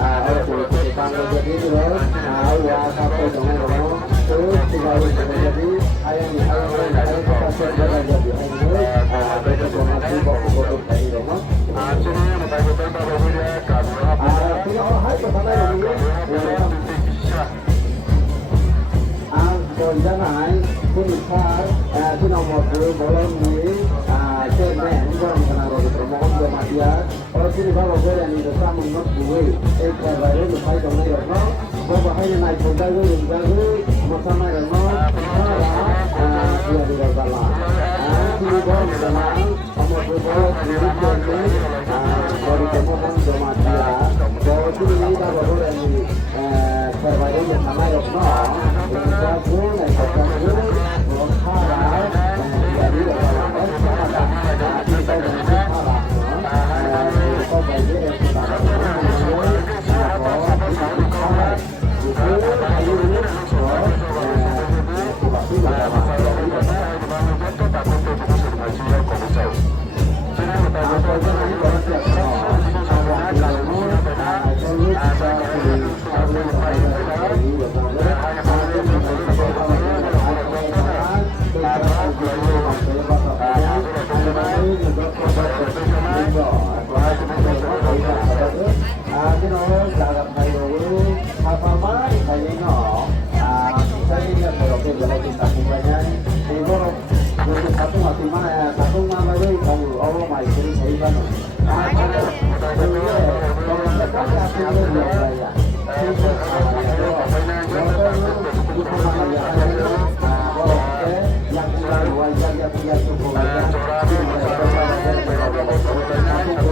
oleh politik tangga jadi terus ya sampai dengan romo terus tinggal jadi ayam kita serba jadi ayam betul masih fokus dari romo tidak orang hai pertama iniคนจะหายผู้หญิงพาที่น้องหมดเลยบอกเราหนีเช่นแม่ที่ว่ามีขนาดเราประมงเยอะมากเยอะเพราะที่นี่เขาบอกว่าอย่างนี้จะสร้างมันนักบุยแค่ไรเรื่องไปตรงนี้เนาะเพราะว่าให้นายคนได้รู้ได้รู้มาทำอะไรกันเนาะถ้าเราเพื่อที่เราจะลาที่บอกจะมาเอาหมดเลยเพราะที่นี่คนนี้บริการมันจะมา